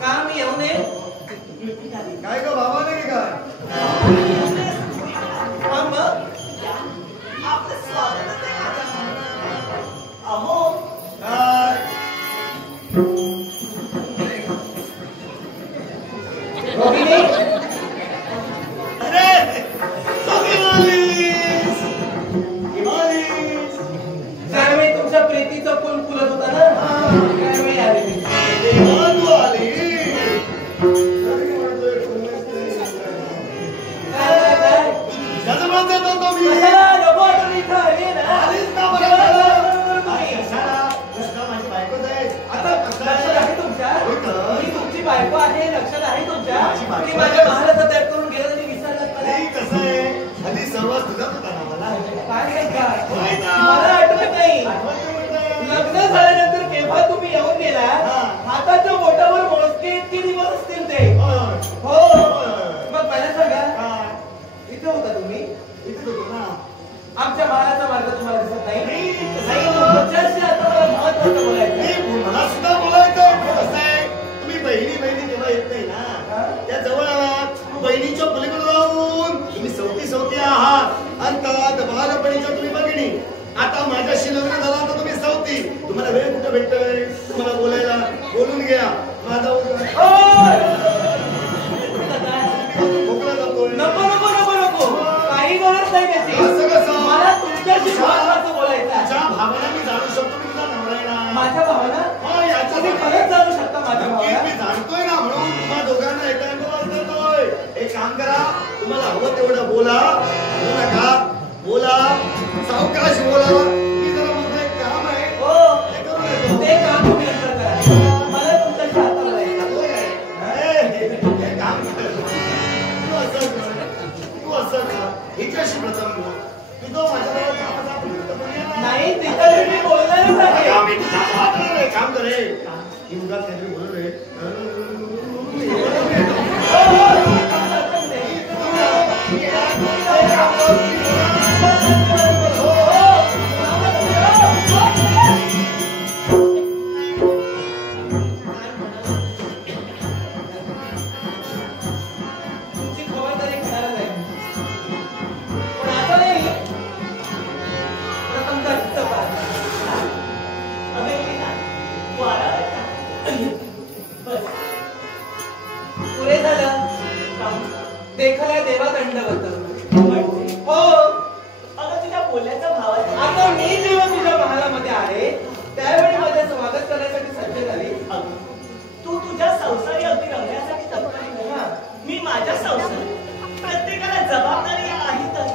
काम येऊ नये काय ग बाबा नाही काय आपलं स्वागत अहो तुमच्या प्रीतीचं फुल फुलत होता ना त्यावेळी आले मी तुमची बायको आहे लक्षात आहे तुमच्या की माझ्या महालाचा त्याग करून गेलं तरी विसरलात कसं आहे हल्ली सर्व तुझाच होता ना मला काय मला आठवत नाही लग्न झाल्यानंतर केव्हा तुम्ही येऊन गेला हाताच्या बोटावर मोजके इतके दिवस असतील ते हो मग मला सांगा इथे होता तुम्ही इथेच होतो ना आमच्या महालाचा मार्ग तुम्हाला दिसत नाही तुमच्याशी आता मला महत्वाचं बोलायचं मला सुद्धा बोलायचं कसं आहे तुम्ही बहिणी तेव्हा येत नाही ना त्या जवळ आहात बहिणीच्या पलीकडे राहून तुम्ही सवती आहात अंतात बालपणीच्या तुम्ही बघिणी आता माझ्याशी लग्न झाला तर तुम्ही सवती तुम्हाला वेळ कुठे भेटतोय तुम्हाला बोलायला बोलून घ्या माझा मोकळा जातोय नको काही गरज नाही त्याची असं कसं मला तुमच्याशी महत्वाचं बोलायचं तुझ्या भावना मी जाणू शकतो मी तुझा नवरा आहे ना माझ्या भावना तुम्ही खरंच जाणू शकता माझ्या भावना मी जाणतोय ना म्हणून तुम्हा दोघांना एका बोलतोय एक काम करा तुम्हाला हवं तेवढं बोला बोलू नका बोला सावकाश बोला मी जरा माझं एक काम आहे ते करून येतो ते काम तुम्ही नंतर करा मला तुमच्याशी आता बोलायचं काम तू असं कर हिच्याशी प्रथम बोल मी तो माझ्याजवळ कामाचा नाही तिथं मी बोलणारच आहे काम करे उगाच काहीतरी बोलू रे तुमची खबरदारी घेणारच आहे पण आता नाही प्रथम घरचं पाहा पुरे झालं देखल्या देवा दंडवत हो अगं तुझ्या बोलण्याचा भावाचा आता मी जेव्हा तुझ्या महालामध्ये आहे त्यावेळी माझे स्वागत करण्यासाठी सज्ज झाली तू तुझ्या संसारी अगदी रंगण्यासाठी तत्पर मी माझ्या संसारी प्रत्येकाला जबाबदारी आहेतच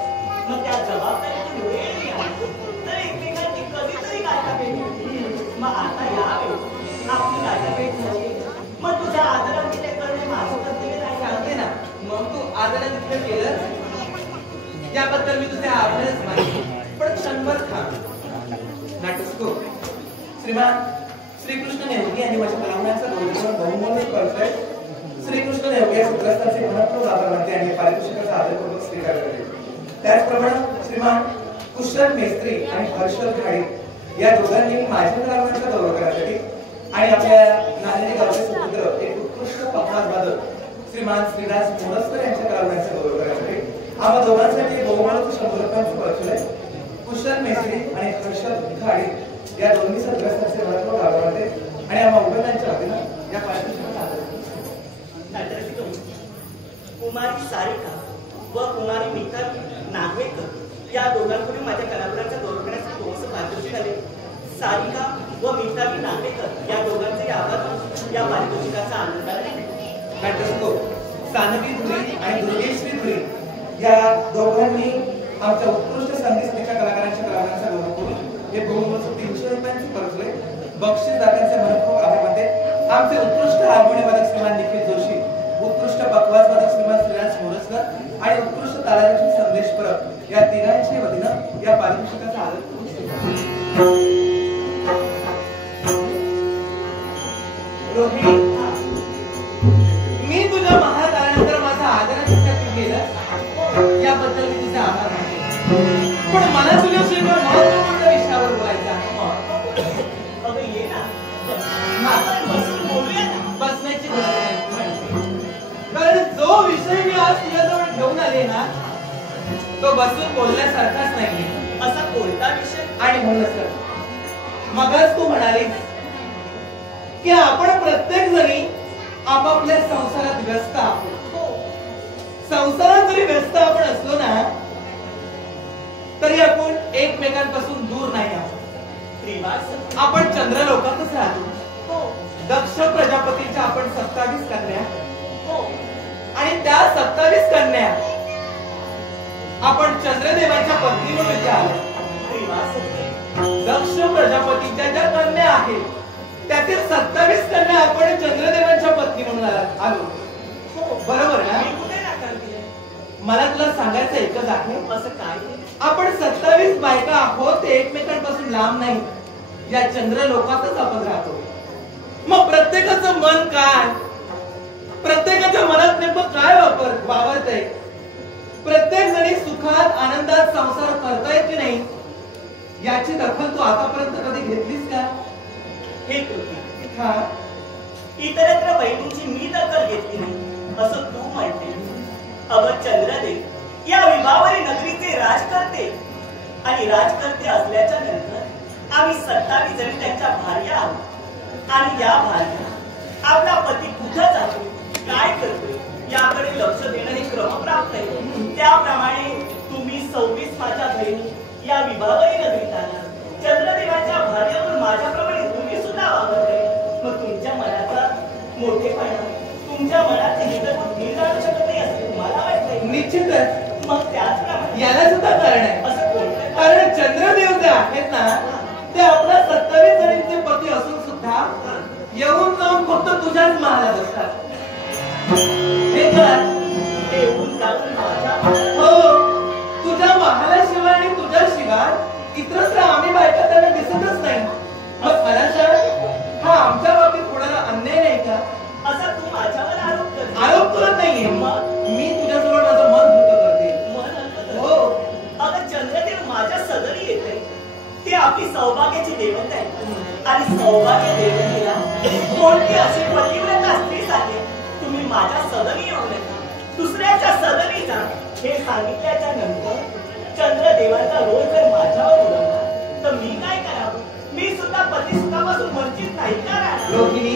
मग त्या जबाबदारीतून वेळ आहे तर एकमेकांची कधीतरी गाठाभेट मग आता यावेळी आपली गाठाभेट झाली मग तुझ्या आदरांचे करणे माझं कर्तव्य नाही सांगते ना मग तू आदराने तिथे केलं याबद्दल मी तुझे आभारच मानते पण क्षणभर थांब नाटस्को श्रीमान श्रीकृष्ण नेवगी यांनी माझ्या कलावण्याचा बहुमूल्य करतोय श्रीकृष्ण नेवगी या सूत्रस्थांचे महत्व आभार मानते आणि पारितोषिकाचा आदरपूर्वक स्वीकार करते त्याचप्रमाणे श्रीमान कुशल मेस्त्री आणि हर्षल खाडे या दोघांनी माझ्या कलावण्याचा गौरव करण्यासाठी आणि आपल्या नांदेड गावचे सुपुत्र एक उत्कृष्ट पखवाज वादक श्रीमान श्रीराज मोरसकर यांच्या कलावण्याचा गौरव करण्यासाठी आम्हा दोघांसाठी बहुमानाचं 100 रुपयांचं परचलय कुशल मेस्त्री आणि हर्षल खाडे या दोन्ही सदस्यांचे महत्व गावामध्ये आणि आम्हा उभयांच्या वतीनं या पारितोषिकाचा आदर कुमारी सारिका व कुमारी मिताली नागवेकर या दोघांकडून माझ्या कलावरांचा गौरव करण्यासाठी थोडंसं पारितोषिक आले सारिका व मिताली नागवेकर या दोघांचे आभार या पारितोषिकाचा आनंद नाटस्को सानवी धुरी आणि दुर्गेश्वरी धुरी या दोघांनी आमच्या उत्कृष्ट संगीत समितीच्या कलाकारांच्या कलावरांचा गौरव करून हे बहुमूल्य 300 रुपयांचे परचले बक्षीस दात्यांचे मनपूर्वक आभार मानते आमचे उत्कृष्ट हार्मोनियम वादक श्रीमान निखिल जोशी उत्कृष्ट पखवाज वादक श्रीमान श्रीराज मोरसकर आणि उत्कृष्ट तालाची संदेश परब या तिघांच्या वतीनं या पारितोषिकाचा आदर करून रोहिणी मी तुझ्या महाकारानंतर माझा आदराने केलं याबद्दल मी तुझे आभार मानते पण मला तुझ्याशी एका महत्त्वपूर्ण विषयावर बोलायचं आहे ये ना बसून बोलूया ना बसण्याची आहे ना तो बसून बोलण्यासारखाच नाहीये. असा कोणता विषय? आणि म्हणूनच तर मगच तू म्हणालीस की आपण प्रत्येक जणी आपापल्या संसारात व्यस्त आहोत. संसारात जरी व्यस्त आपण असलो ना तरी आपण एकमेकांपासून दूर नाही आहोत. आपण चंद्रलोकातच राहतो. दक्ष प्रजापतीच्या आपण 27 कन्या आणि त्या 27 कन्या आपण चंद्रदेवाच्या पत्नी म्हणून इथे आलो. दक्ष प्रजापतीच्या ज्या कन्या आहेत त्यातील 27 कन्या आपण चंद्रदेवांच्या पत्नी म्हणून आलो. बरोबर ना? मला तुला सांगायचं एकच आहे, असं काय आपण 27 बायका आहोत ते एकमेकांपासून लांब नाही. या चंद्रलोकातच आपण राहतो. मग प्रत्येकाचं मन काय, प्रत्येकाच्या मनात नेमकं काय वावरतंय, प्रत्येक जणी सुखात आनंदात संसार करतायत की नाही याची दखल तू आतापर्यंत कधी घेतलीस का? हे कृती हा, इतरत्र बहिणींची मी दखल घेतली नाही असं तू म्हणते. अव चंद्रदेव या विभावरी नगरीचे राजकर्ते आणि राजकर्ते असल्याच्या नंतर आम्ही 27 जणी त्यांच्या भार्या आहोत. आणि या भार्या आपला पती कुठं जातो, काय करतो याकडे लक्ष देणं हे क्रमप्राप्त आहे. त्याप्रमाणे तुम्ही 26 माझ्या बहिणी या विभावरी नगरीत आला. चंद्रदेवाच्या भार्यावर माझ्याप्रमाणे तुम्ही सुद्धा वागवते. मग तुमच्या मनाचा मोठेपणा, तुमच्या मनाचे हितगुण मी जाणू शकत नाही असं तुम्हाला वाटतंय? निश्चितच. मग त्याचप्रमाणे याला सुद्धा कारण आहे. असं कोणतं? कारण चंद्रदेव जे आहेत ना ते आपल्या 27 जणींचे पती असून सुद्धा येऊन जाऊन फक्त तुझ्याच महालात असतात. हे कर. येऊन जाऊन माझ्या हो, तुझ्या महालाशिवाय आणि तुझ्याशिवाय इतरत्र आम्ही बायका त्यांना दिसतच नाही. मग मला सांग, हा आमच्या बाबतीत होणारा अन्याय नाही का? असा तू माझ्यावर आरोप करते. आरोप करत नाहीये, मी तुझ्याजवळ माझं मन हलकं करते. मन हलकं हो. करते. अगं चंद्रदेव माझ्या सदरी येते. ते आपली सौभाग्याची देवता आहे. आणि सौभाग्य देवतेला कोणती अशी पतिव्रता स्त्री सांगेल तुम्ही माझ्या सदरी येऊ नका, दुसऱ्याच्या सदरी जा, हे सांगितल्याच्या नंतर चंद्रदेवाचा रोष जर माझ्यावर उडवला तर मी काय करावं? मी सुद्धा पतिसुखापासून वंचित नाही का राहणार? रोहिणी,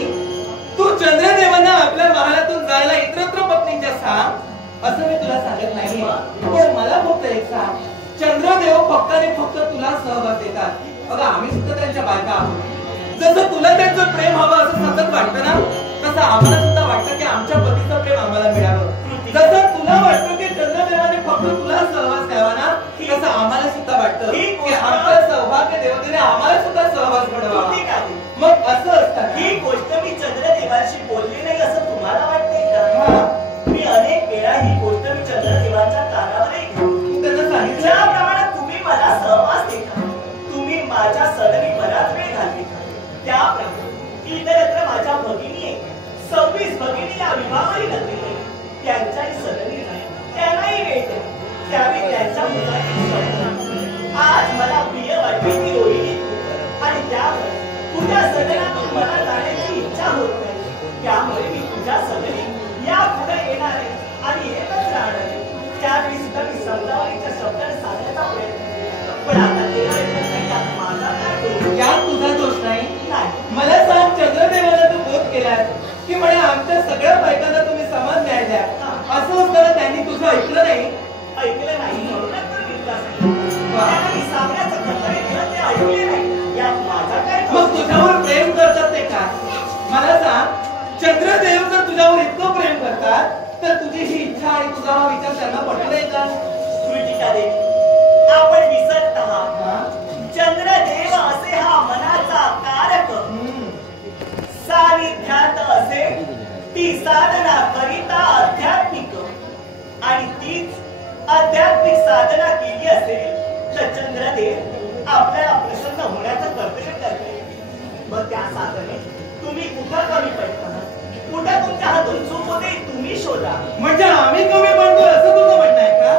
तू चंद्रदेवांना आपल्या महालातून जायला इतरत्र पत्नीच्या सांग असं मी तुला सांगत नाही. पण मला फक्त एक सांग, चंद्रदेव फक्त आणि फक्त तुला सहवास देतात. बघा आम्ही सुद्धा त्यांच्या बायका आहोत. जसं तुला त्यांचं प्रेम हवं असं सतत वाटतं ना तसं आम्हाला सुद्धा वाटतं की आमच्या पतीचं प्रेम आम्हाला मिळावं. जसं तुला वाटतं की चंद्रदेवाने फक्त तुला सहवास द्यावा ना तसं आम्हाला सुद्धा वाटतं की आमच्या सौभाग्य देवतेने आम्हाला सुद्धा सहवास घडवावा. मग असं असतं. ही गोष्ट मी चंद्रदेवाशी बोलली नाही असं तुम्हाला वाटतंय का? मी अनेक वेळा ही गोष्ट मी चंद्रदेवाच्या कानावरही त्यांना सांगितलं. ज्याप्रमाणे तुम्ही मला सहवास देता, तुम्ही माझ्या सदरी बराच वेळ घालता, त्याप्रमाणे इतरत्र माझ्या भगिनी आहे. 26 भगिनी या विभावरी नगरीत त्यांच्याही सदरी त्यांनाही वेळ द्या. त्यावेळी त्यांच्या मुलाची स्वप्न आज मला प्रिय वाटते ती रोहिणी आणि त्यामुळे तुझ्या सदनातून मला जाण्याची इच्छा होत नाही. त्यामुळे मी तुझ्या सदरी या पुढे येणार आहे आणि येतच राहणार आहे. त्यावेळी सुद्धा मी समजावणीच्या शब्दाने सांगण्याचा प्रयत्न केला. पण आता तेव्हा येत नाही का माझा काय दोष? यात तुझा दोष नाही. नाही. मला सांग, चंद्रदेवाला तू बोध केलास की म्हणे आमच्या सगळ्या बायकांना तुम्ही समान न्याय द्या. असं असताना त्यांनी तुझं ऐकलं नाही. ऐकलं नाही म्हणूनच तर मी तुला सांगितलं. त्यांना मी सांगण्याचं कर्तव्य केलं, ते ऐकले नाही. यात माझा काय दोष? मग तुझ्यावर प्रेम करतात ते काय? मला सांग, चंद्रदेव जर तुझ्यावर इतकं प्रेम करतात तर तुझी ही इच्छा आणि तुझा हा विचार त्यांना पटलाय का? कृतिका देवी, आपण विसरत आहात. चंद्रदेव असे हा मनाचा कारक, सानिध्यात असे ती साधना करिता आध्यात्मिक, आणि तीच आध्यात्मिक साधना केली असेल तर चंद्रदेव आपल्याला प्रसन्न होण्याचं कर्तव्य करते. मग त्या साधनेत तुम्ही कुठं कमी पडता, कुठं तुमच्या हातून चूक होते तुम्ही शोधा. म्हणजे आम्ही कमी पडतो असं तुझं म्हणणं आहे का?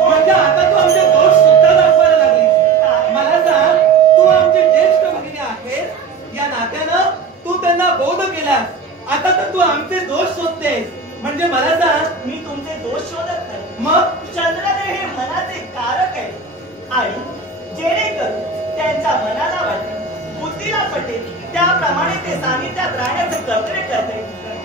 म्हणजे आता तू आमचे दोष सुद्धा दाखवायला लागलीस. मला सांग, तू आमची ज्येष्ठ भगिनी आहेस या नात्यानं तू त्यांना बोध केलास. आता तर तू आमचे दोष शोधतेस. म्हणजे मला सांग, मी तुमचे दोष शोधत नाही. मग चंद्रदेव हे मनाचे कारक आहे आणि जेणेकरून त्यांच्या मनाला वाटेल, बुद्धीला पटेल त्याप्रमाणे ते सानिध्यात राहण्याचे कर्तव्य करते.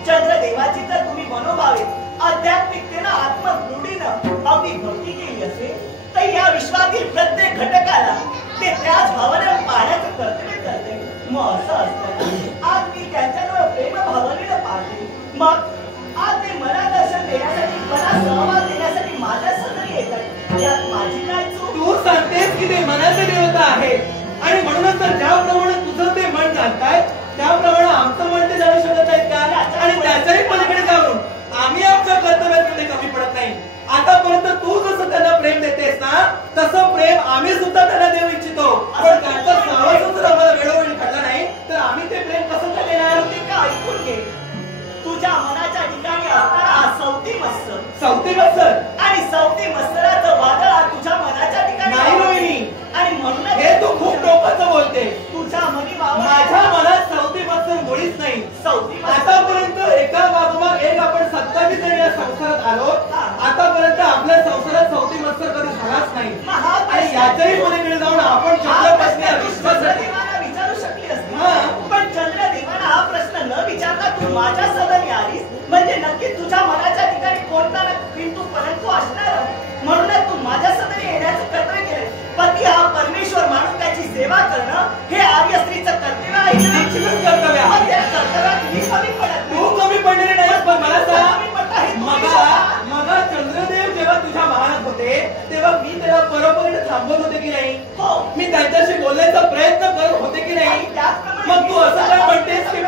चंद्रदेवाची तर तुम्ही मनोभावे आध्यात्मिकतेनं आत्मदृढीनं अगदी भक्ती केली असेल तर या विश्वातील प्रत्येक घटकाला ते त्याच भावनेनं पाहण्याचं कर्तव्य करते. मग असं असतं आज मी त्यांच्याजवळ प्रेम भावनेनं पाहते. मग आज ते मला दर्शन देण्यासाठी, मला सहवास देण्यासाठी माझ्या सदरी येत आहे. यात माझी काय चूक? तू सांगतेस की ते मनाचे देवता आहे आणि म्हणूनच तर ज्याप्रमाणे तुझं ते मन जाणताय त्याप्रमाणे आमचं मन ते जाणू शकत नाहीत का? आणि त्याच्याही पलीकडे जाऊन आम्ही आमच्या कर्तव्यात कमी पडत नाही. आतापर्यंत तू जसं त्यांना प्रेम देतेस ना तसं प्रेम आम्ही सुद्धा त्यांना देऊ इच्छितो. पण त्यांचा सहवास जर आम्हाला वेळोवेळी घडला नाही तर आम्ही ते प्रेम कसं काय देणार? ते का ऐकून घे. तुझ्या मनाच्या ठिकाणी असणारा हा सवती मत्सर, सवती मत्सर आणि सवती मत्सराचं वादळ हा तुझ्या मनाच्या ठिकाणी नाही रोहिणी. आणि म्हणून हे तू खूप टोकाचं बोलते. तुझ्या मनी माझ्या मनात सवती मत्सर मुळीच नाही. सवती आतापर्यंत एका बाजूमाग एक आपण 27 जण या संसारात आलो. आतापर्यंत आपल्या संसारात सवती मत्सर कधी झालाच नाही. आणि याच्याही पलीकडे जाऊन आपण चंद्रदेवाला विचारू शकली असती. पण चंद्रदेवाला हा प्रश्न न विचारता तू माझ्या सदनी आलीस म्हणजे नक्की तुझ्या मनाच्या ठिकाणी कोणता ना किंतु परंतु असणार. म्हणूनच तू माझ्या सदनी येण्याचं कर्तव्य केले. पती हा परमेश्वर मानून त्याची सेवा करणं हे आर्य स्त्रीचं कर्तव्य आहे. निश्चितच कर्तव्य आहे. त्या कर्तव्यात मी कमी पडत तू कमी पडलेले नाहीस. पण मला सांग, मगा मगा चंद्रदेव जेव्हा तुझ्या महारात होते तेव्हा मी त्याला परोपरीने थांबवत होते की नाही? हो. मी त्यांच्याशी बोलण्याचा प्रयत्न करत होते की नाही? मग तू असं काय म्हणतेस की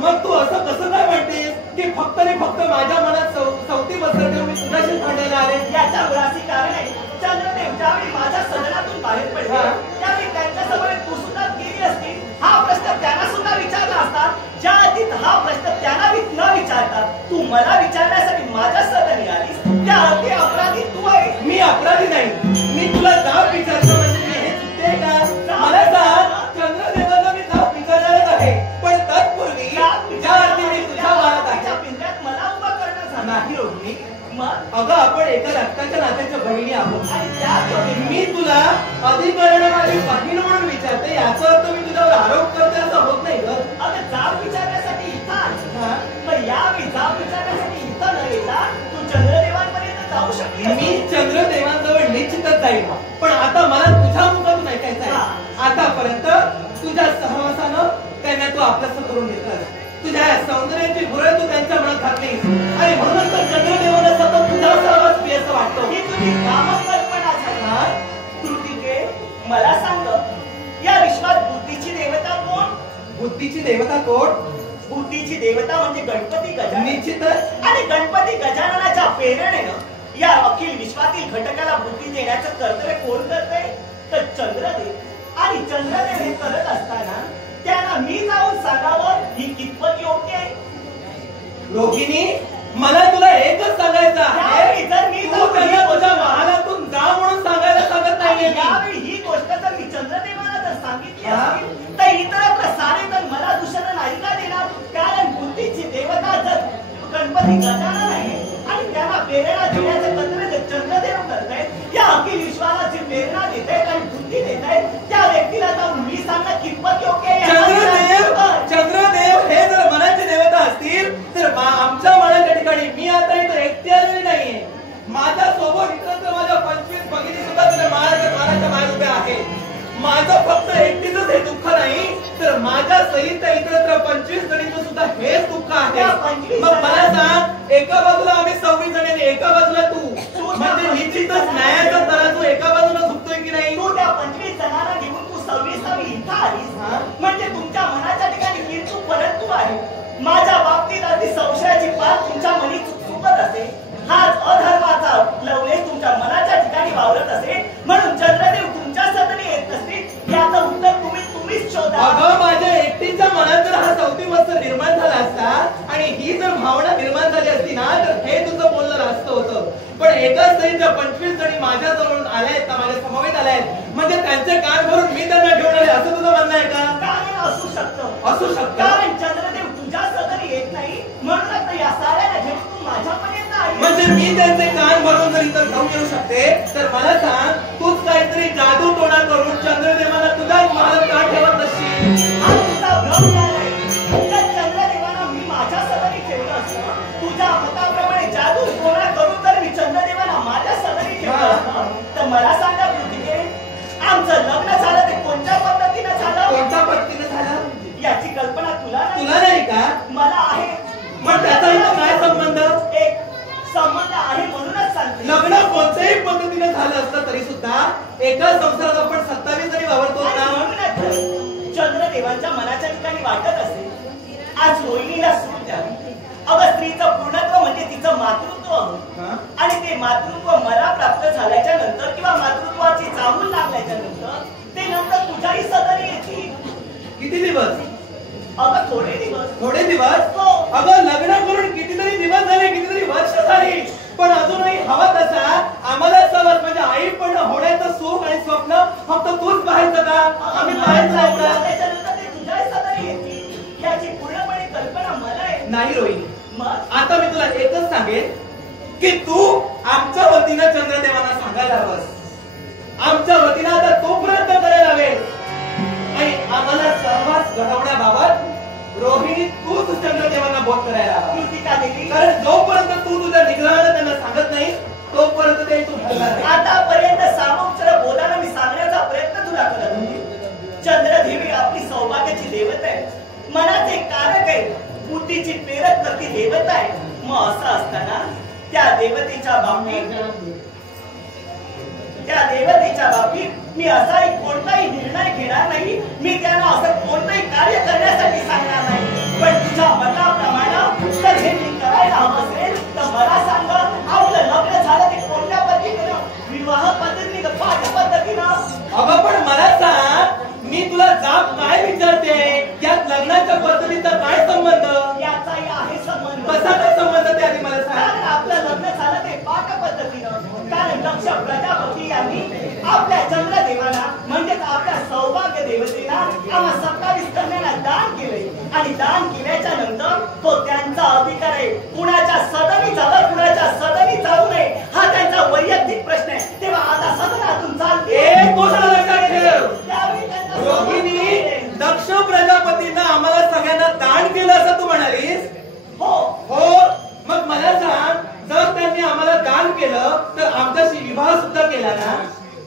मग तू असं कसं काय म्हणतेस की फक्त आणि फक्त माझ्या मनात सवती मत्सर देऊन मी तुझ्याशी भांडायला आले? याच्या मुळाशी कारण आहे. चंद्रदेव ज्यावेळी माझ्या सदनातून बाहेर पडले त्यावेळी त्यांच्यासमोर तू सुद्धा गेली असती. हा प्रश्न त्यांना सुद्धा विचारला असता. ज्या अतीत हा प्रश्न त्यांना न विचारता तू मला विचारण्यासाठी माझ्या सदनी आलीस त्या अति अपराधी तू आहे. मी अपराधी नाही. मी तुला जाब विचारतो म्हणजे मी हे चुकते का? मला सांग, चंद्रदेवाला मी जाब विचारणारच आहे. पण तत्पूर्वी ज्या अर्थी मी तुझ्या वारात आहे पिंजऱ्यात मला उभा करण्याचा नाही रोहिणी. मग अगं आपण एका रक्ताच्या नात्याच्या बहिणी आहोत. आणि त्याच मी तुला अधिकरणाची बहीण म्हणून विचारते. याचा अर्थ मी तुझ्यावर आरोप करते असं होत नाही ग. अगं जाब विचारण्यासाठी इथं आली. मग यावेळी जाब विचारण्यासाठी इथं न येता तू चंद्रदेवांपर्यंत जाऊ शकली. मी चंद्रदेवांजवळ निश्चितच जाईल. पण आता मला तुझ्या मुखातून ऐकायचं आहे. आतापर्यंत तुझ्या सहवासानं त्यांना तू आपलंसं करून घेतलं. तुझ्या सौंदर्याची भुरळ तू त्यांच्या मनात घातली आणि म्हणून तर चंद्रदेवाला सतत तुझा सहवास प्रिय असं वाटतो. ही तुझी कामकल्पना झाली. कृतिके मला सांग, या विश्वात बुद्धीची देवता कोण? बुद्धीची देवता कोण? बुद्धीची देवता म्हणजे गणपती गजानन. निश्चितच. आणि गणपती गजाननाच्या प्रेरणेनं या अखिल विश्वातील घटकाला बुद्धी देण्याचं कर्तव्य कोण करतंय? तर चंद्रदेव. आणि चंद्रदेव हे करत असताना त्यांना मी जाऊन सांगावं ही कितपत योग्य आहे? रोहिणी, मला तुला एकच सांगायचं आहे. जर मी तू त्यांना तुझ्या महालातून जा म्हणून सांगायला सांगत नाहीये. यावेळी ही गोष्ट जर मी चंद्रदेवाला जर सांगितली असती तर इतरत्र सारे तर मला दूषण नाही का देणार? कारण बुद्धीची देवता जर गणपती गजानन आहे आणि त्यांना प्रेरणा देण्याचं कर्तव्य चंद्रदेव करतायत. या अखिल विश्वाला जी प्रेरणा देत आहेत आणि बुद्धी देत आहेत त्या व्यक्तीला जाऊन मी सांगणं कितपत योग्य आहे? चंद्रदेव हे जर मनाची देवता असतील तर आमच्या मनाच्या ठिकाणी मी आता इथं एकटी आलेली नाहीये. माझ्या सोबत इतर माझ्या 25 भगिनी सुद्धा तुझ्या महाराच्या बाहेर उभ्या आहेत. माझं फक्त एकटीच हे दुःख नाही तर माझ्या सहित इतरत्र 25 जणींचं सुद्धा हेच दुःख आहे. मग मला सांग, एका बाजूला आम्ही 26 जणी आणि एका बाजूला तू. म्हणजे निश्चितच न्यायाचा तराजू एका बाजूला झुकतोय की नाही? तू त्या 25 जणांना घेऊन तू 26 इथं आलीस म्हणजे तुमच्या मनाच्या ठिकाणी किंतु परंतु आहे. माझ्या बाबतीत अगदी संशयाची पात तुमच्या मनी चुकत असे. हाच अधर्माचा लवलेश तुमच्या मनाच्या ठिकाणी वावरत असे. म्हणून चंद्रदेव तुमच्या सदनी येत नसतील याचं उत्तर तुम्हीच शोधा. अगं माझ्या एकटीच्या मनात जर हा सवती मत्सर निर्माण झाला असता आणि ही जर भावना निर्माण झाली असती ना तर हे तुझं बोलणं रास्त होतं. पण एकाच सहित 25 जणी माझ्या जवळ आल्यात ना, माझ्या समवेत आल्यात म्हणजे त्यांचे कान भरून मी त्यांना घेऊन आले असं तुझं म्हणणं आहे का? कारण असू शकतं. कारण चंद्रदेव तुझ्या सदनी येत नाही म्हणून या साऱ्याला घेऊन तू माझ्या मी त्यांचे कान भरून जर इथं घेऊन येऊ शकते तर मला सांग, तूच काहीतरी जादू टोणा करून चंद्रदेवाला तुझ्याच महालात का ठेवत असशील? हा तुझा भ्रम झालाय. त्या चंद्रदेवाला मी माझ्या सदरी ठेवलं असतं. तुझ्या मताप्रमाणे जादू टोणा करून जर मी चंद्रदेवाला माझ्या सदरी ठेवलं असतं तर मला सांगा पृथ्वीके, आमचं लग्न झालं ते कोणत्या पद्धतीनं झालं? कोणत्या पद्धतीने झालं याची कल्पना तुला तुला नाही का? मला आहे. मग त्याचा इथं काय संबंध? एक संबंध आहे म्हणूनच सांगते. लग्न कोणत्याही पद्धतीने झालं असलं तरी सुद्धा एका संसारात आपण 27 जरी वावरतो ना. म्हणूनच चंद्रदेवांच्या मनाच्या ठिकाणी वाटत असेल आज रोहिणीला सूट द्यावी. अगं स्त्रीचं पूर्णत्व म्हणजे तिचं मातृत्व आणि ते मातृत्व मला प्राप्त झाल्याच्या नंतर किंवा मातृत्वाची चाहूल लागल्याच्या नंतर ते नंतर तुझ्याही सदरी येतील. किती दिवस? अगं थोडे दिवस. थोडे दिवस? हो. अगं लग्न करून कितीतरी दिवस झाले, कितीतरी वर्ष झाली, पण अजूनही हवा तसा आम्हाला समज म्हणजे आई पण होण्याचं सुख आणि स्वप्न फक्त तूच पाहायचं का? आम्ही पाहायचं नाही का? त्याच्यानंतर ते तुझ्याही सदरी येतील याची पूर्णपणे कल्पना मला आहे. नाही रोहिणी, मग आता मी तुला एकच सांगेन की तू आमच्या वतीनं चंद्रदेवांना सांगायला हवंस. आमच्या वतीनं आता तो प्रयत्न करायला हवेस आणि आम्हाला सहवास घडवण्याबाबत रोहिणी तूच चंद्रदेवांना बोध करायला हवा. कृतिका देवी, कारण जोपर्यंत तू तुझ्या निग्रहानं त्यांना सांगत नाही तोपर्यंत ते तू घडणार नाही. आतापर्यंत सामोपचार बोलायला मी सांगण्याचा प्रयत्न तुला करत होते. चंद्रदेवी आपली सौभाग्याची देवता आहे, मनाचे कारक आहे, बुद्धीची प्रेरक करती देवता आहे. मग असं असताना त्या देवतेच्या बाबतीत मी असाही कोणताही निर्णय घेणार नाही. मी त्यांना असं कोणतंही कार्य करण्यासाठी सांगणार नाही. पण तुझ्या मताप्रमाणे जर हे मी करायला हवं असेल तर मला सांग, आपलं लग्न झालं ते कोणत्या पद्धतीनं? विवाह पद्धतीने का पाठ पद्धतीनं? अगं पण मला सांग, मी तुला जाब काय विचारते, यात लग्नाच्या पद्धतीचा काय संबंध? याचाही आहे संबंध. कसा काय संबंध ते आधी मला सांग. कारण आपलं लग्न झालं ते पाक पद्धतीनं. कारण दक्ष प्रजापती यांनी आपल्या चंद्रदेवाला म्हणजेच आपल्या सौभाग्य देवतेला आम्हा 27 कन्यांना दान केले आणि दान केल्याच्या नंतर तो त्यांचा अधिकार आहे. कुणाच्या सदनी जावं, कुणाच्या सदनी जाऊ नये हा त्यांचा वैयक्तिक प्रश्न आहे. तेव्हा आता सदनातून चालते लक्षात ठेव, त्यावेळी त्यांचा रोहिणी, दक्ष प्रजापतीनं आम्हाला सगळ्यांना दान केलं असं तू म्हणालीस? हो हो. मग मला सांग, जर त्यांनी आम्हाला दान केलं तर आमच्याशी विवाह सुद्धा केला ना?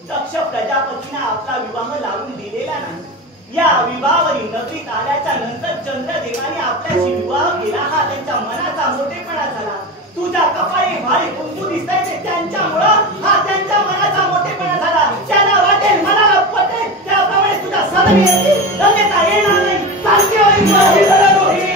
दक्ष प्रजापतीने आपला विवाह लावून दिलेला नाही. या विवाहावरील नजरीत आल्याच्या नंतर चंद्रदेवाने आपल्याशी विवाह केला हा त्यांच्या मनाचा मोठेपणा झाला. तुझ्या कपाळी भारी कुंकू दिसायचे त्यांच्यामुळं हा त्यांच्या मनाचा मोठेपणा झाला. त्यांना वाटेल, मनाला पटेल त्याप्रमाणे तुझ्या सदनी येतील, अन्यथा येणार नाही. चालते रोहिणी,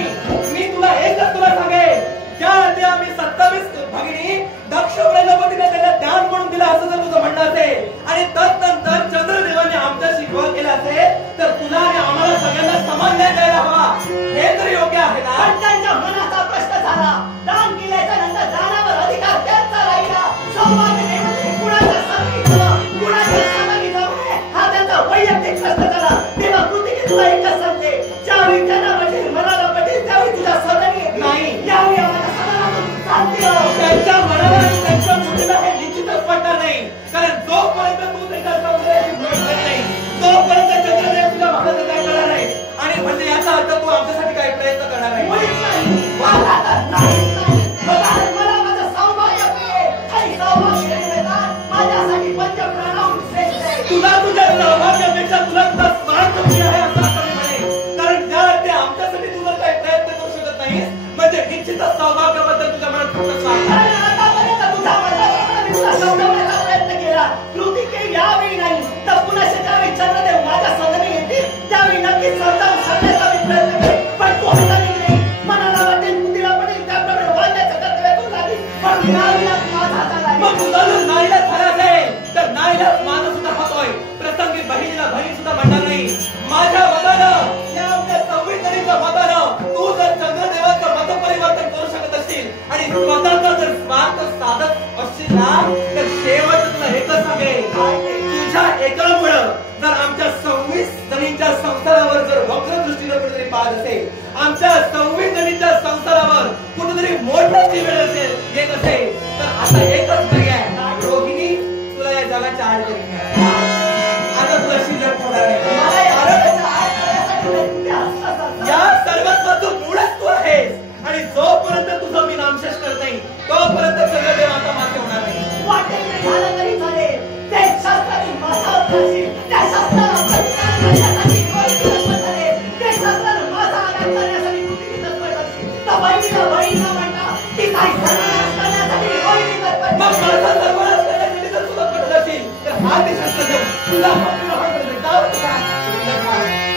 मी तुला एकच तुला सांगेन, ज्या आधी आम्ही 27 भगिनी दक्ष प्रजापतीने त्याला दान म्हणून दिला असं जर तुझं म्हणणं असेल आणि तदनंतर चंद्रदेवाने आमच्याशी विवाह केला असेल तर तुला आणि आम्हाला सगळ्यांना समान न्याय द्यायला हवा. हे तर योग्य आहे ना? पण त्यांच्या मनाचा प्रश्न झाला. दान केल्याच्या नंतर दानावर अधिकार त्यांचा राहिला. सौभाग्य देवतेने कुणाच्या सदनी जावं, कुणाच्या सदनी जाऊ नये हा त्यांचा वैयक्तिक प्रश्न झाला. तेव्हा कृतिके तुला एकच सांगते, ज्यावेळी त्यांना पटेल, मनाला पटेल त्यावेळी तुझ्या सदनी येतील. नाही, यावेळी आम्हाला सदनातून चालते. त्यांच्या मनाला आणि त्यांच्या बुद्धीला हे निश्चितच पटणार नाही. कारण जोपर्यंत तू त्याच्या सौंदर्याची भेट देत नाही तोपर्यंत चंद्रदेव तुझ्या भागाचं काय करणार नाही. आणि म्हणजे याचा अर्थ तू आमच्यासाठी काही प्रयत्न करणार नाही. मुळीच नाही. मला तर नाहीच नाही. मला माझं सौभाग्य प्रिय आणि सौभाग्य देवता माझ्यासाठी पंचप्राणाहून श्रेष्ठ आहे. तुला तुझ्या सौभाग्यापेक्षा तुला तुझा स्वार्थ प्रिय आहे असं आपण म्हणेन. कारण ज्या अर्थी आमच्यासाठी तू जर काही प्रयत्न करू शकत नाहीस म्हणजे निश्चितच सौभाग्याबद्दल तुझ्या मनात खूपच स्वार्थ आहे. आतापर्यंत तुझ्या मनाप्रमाणे मी तुला समजवण्याचा प्रयत्न केला. कृतिके यावेळी नाही तर पुन्हा ज्यावेळी चंद्रदेव माझ्या सदनी येतील त्यावेळी नक्कीच समजावून सांगण्याचा मी प्रयत्न करेन. पण तू हाताने नाही, मनाला वाटेल, बुद्धीला पटेल त्याप्रमाणे वागण्याचं कर्तव्य तू लागली. पण नाईलाज माझा हाताला मग तुझा जर नाईलाज झाला असेल तर नाईलाज माझा सुद्धा होतोय. प्रसंगी बहिणीला बहीण सुद्धा म्हणणार नाही. माझ्या मतानं, या आमच्या संविधानाच्या मतानं तू जर चंद्रदेवाचं मत परिवर्तन करू शकत असशील आणि स्वतःचा जर स्वार्थ साधत असशील ना तर शेवट तुला एकच सांगेल, तुझ्या एकामुळं जर आमच्या 26 जणींच्या संसारावर जर वक्र दृष्टीने कुठेतरी पाहत असेल, आमच्या 26 जणींच्या संसारावर कुठेतरी मोठ्याची वेळ असेल येत असेल तर नसतं देऊ. तुला फक्त ग्रहण करते. जाऊ तुला.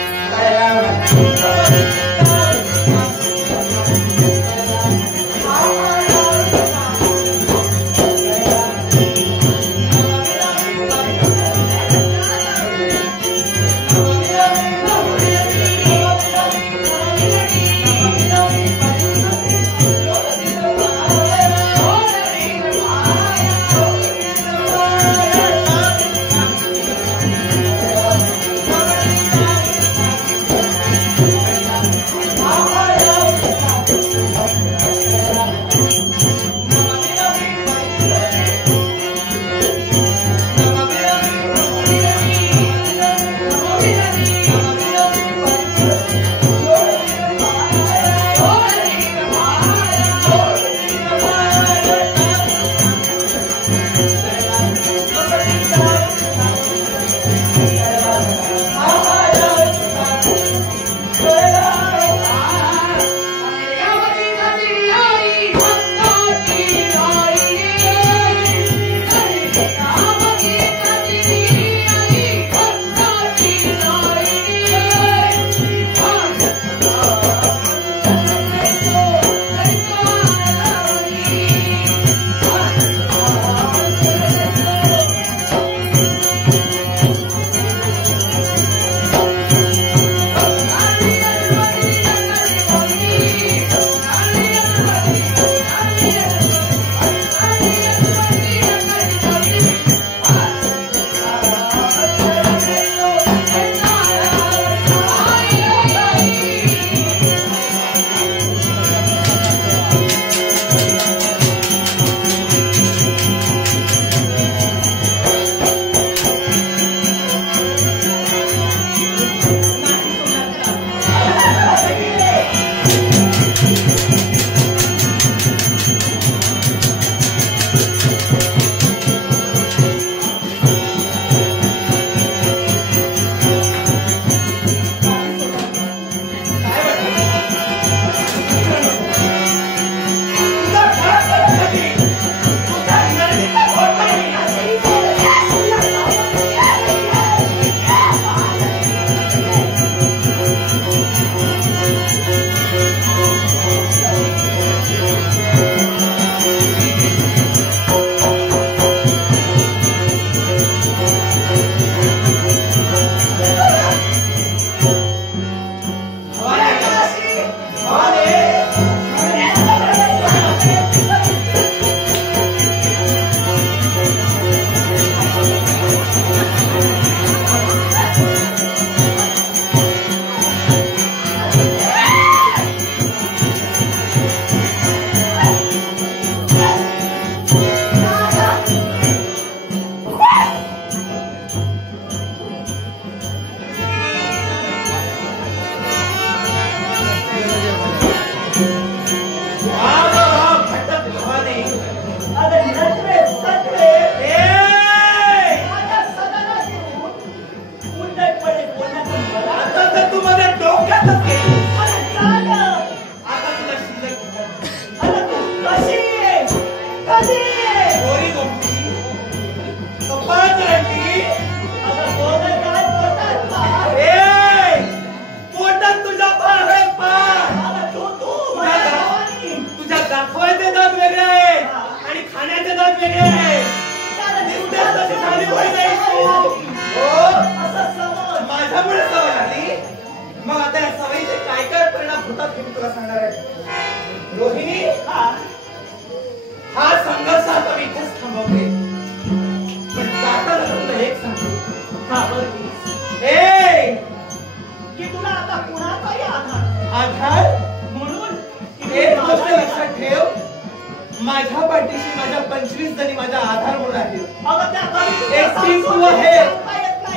माझ्या पाठीशी माझ्या 25 जणी माझा आधार म्हणून आहेत.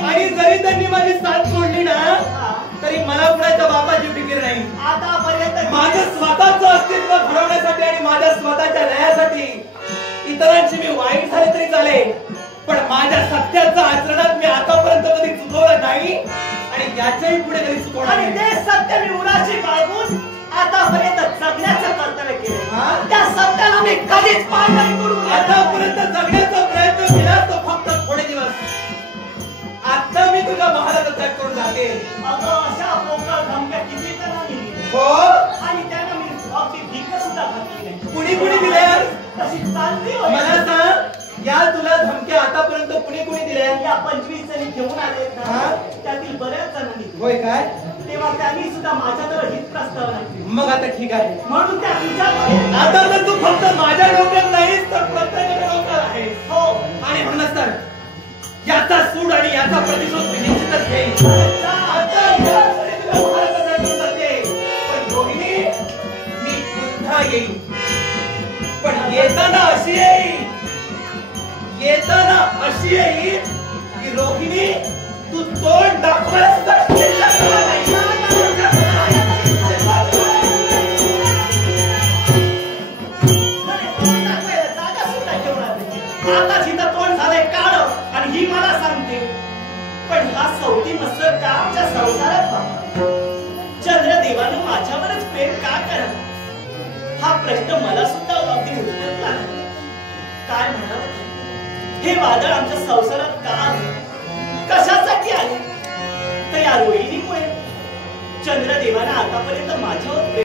आणि जरी त्यांनी माझी साथ सोडली ना तरी मला कुणाच्या बापाची फिकीर नाही. माझं स्वतःचं अस्तित्व घडवण्यासाठी आणि माझ्या स्वतःच्या न्यायासाठी इतरांची मी वाईट झाले तरी चालेल, पण माझ्या सत्याचं आचरणात मी आतापर्यंत कधी चुकवलं नाही आणि याच्याही पुढे कधी चुकवणार नाही. ते सत्य मी उराशी बाळगून आतापर्यंत जगण्याचं कर्तव्य केलं. त्या सत्याला मी कधीच पार नाही करू. आतापर्यंत जगण्याचा प्रयत्न केला तो फक्त थोडे दिवस, आत्महत्या करून जाते. अगं अशा पोकळ धमक्या किती जणांनी हो आणि त्यांना मी अगदी भीक सुद्धा घातली नाही. कुणी कुणी दिल्या? तशी चालली होय. मला सांग, या तुला धमक्या आतापर्यंत कुणी कुणी दिल्या? या 25 जणी घेऊन आलेत हा? ना, त्यातील बऱ्याच जणांनी. होय काय? तेव्हा त्यांनी सुद्धा माझ्याजवळ हित प्रस्ताव आणले. मग आता ठीक आहे. म्हणून त्या तुझ्याकडे आता तर तू फक्त माझ्या डोक्यात नाहीस तर प्रत्येकाच्या डोक्यात आहेस. हो. आणि म्हणूनच तर याचा सूड आणि याचा प्रतिशोध मी निश्चितच घेईन. आता या क्षणी तुला महाराजांना घेऊन जाते. पण रोहिणी, मी पुन्हा येईन. पण येताना अशी येईन, की रोहिणी तू तोंड दाखवायला सुद्धा शिल्लक नाही. आता जिथं तोंड झालंय काढ आणि ही मला सांगते. पण हा सवती मस्तर का आमच्या संसारात बाबा? चंद्रदेवानं माझ्यावरच प्रेम का करा? हा प्रश्न मला सुद्धा अगदी उठतला नाही. काय म्हणावं? हे वादळ आमच्या संसारात का आले? कशासाठी आले? तर या रोहिणीमुळे. चंद्रदेवानं आतापर्यंत माझ्यावर